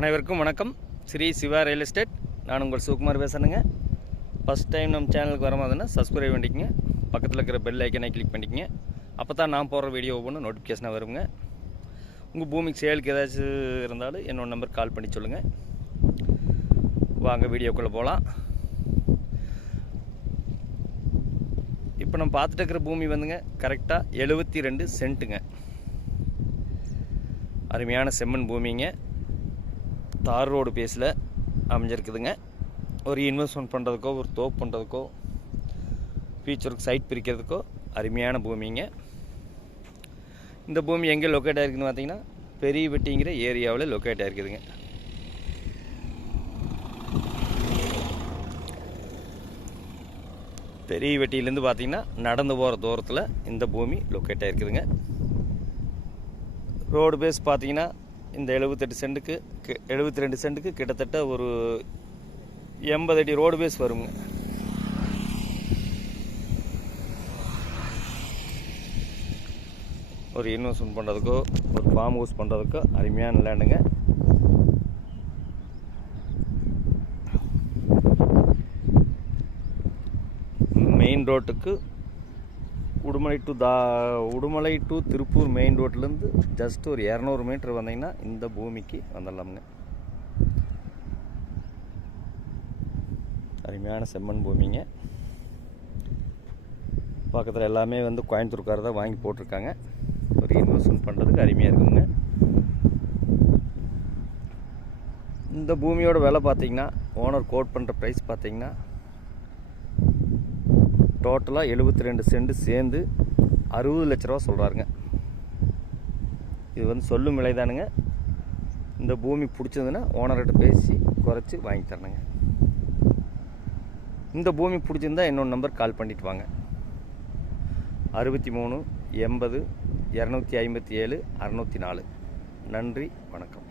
அனைவருக்கும் வணக்கம். Sri Siva real estate. நான் உங்கள் சிவகுமார் பேசுகிறேங்க. ஃபஸ்ட் டைம் நம்ம சேனலுக்கு வரும்போதுன்னா சப்ஸ்கிரைப் பண்ணிக்கங்க. பக்கத்தில் இருக்கிற பெல் ஐக்கனை கிளிக் பண்ணிக்கங்க. அப்போ தான் நான் போடுற வீடியோ ஒவ்வொன்று நோட்டிஃபிகேஷனாக வருங்க. உங்கள் பூமிக்கு சேலுக்கு ஏதாச்சும் இருந்தாலும் என்னோட நம்பர் கால் பண்ணி சொல்லுங்கள். வாங்க வீடியோக்குள்ளே போகலாம். இப்போ நம்ம பார்த்துட்டு இருக்கிற பூமி வந்துங்க கரெக்டாக 72 சென்ட்டுங்க. அருமையான செம்மண் பூமிங்க. தார் ரோடு பேஸில் அமைஞ்சிருக்குதுங்க. ஒரு இன்வெஸ்ட்மெண்ட் பண்ணுறதுக்கோ, ஒரு தோப்பு பண்ணுறதுக்கோ, ஃபியூச்சருக்கு சைட் பிரிக்கிறதுக்கோ அருமையான பூமிங்க. இந்த பூமி எங்கே லொக்கேட் ஆகிருக்குன்னு பார்த்தீங்கன்னா பெரிய வெட்டிங்கிற ஏரியாவில் லொக்கேட் ஆகிருக்குதுங்க. பெரிய வெட்டியிலேருந்து பார்த்தீங்கன்னா நடந்து போகிற தூரத்தில் இந்த பூமி லொக்கேட் ஆகிருக்குதுங்க. ரோடு பேஸ் பார்த்தீங்கன்னா இந்த 72 சென்ட்டுக்கு கிட்டத்தட்ட ஒரு 80 அடி ரோடு பேஸ் வருங்க. ஒரு இன்வெஸ்ட்மெண்ட் பண்ணுறதுக்கோ, ஒரு ஃபார்ம் ஹவுஸ் பண்ணுறதுக்கோ அருமையான லேண்டுங்க. மெயின் ரோட்டுக்கு உடுமலை டு திருப்பூர் மெயின் ரோட்லேருந்து ஜஸ்ட் ஒரு 200 மீட்டர் வந்தீங்கன்னா இந்த பூமிக்கு வந்துடலாமுங்க. அருமையான செம்மண் பூமிங்க. பக்கத்தில் எல்லாமே வந்து கோயம்புத்தூர்காரர் தான் வாங்கி போட்டிருக்காங்க. ஒரு இன்வெஸ்ட்மெண்ட் பண்ணுறதுக்கு அருமையாக இருக்குங்க. இந்த பூமியோட விலை பார்த்தீங்கன்னா ஓனர் கோட் பண்ணுற ப்ரைஸ் பார்த்தீங்கன்னா டோட்டலாக 72 சென்ட் சேர்ந்து 60 லட்ச ரூபா சொல்கிறாருங்க. இது வந்து சொல்லும் விலை தானுங்க. இந்த பூமி பிடிச்சதுன்னா ஓனர்கிட்ட பேசி குறைச்சி வாங்கி தரணுங்க. இந்த பூமி பிடிச்சிருந்தா என்னோட நம்பர் கால் பண்ணிட்டு வாங்க. 63 80 257 604. நன்றி, வணக்கம்.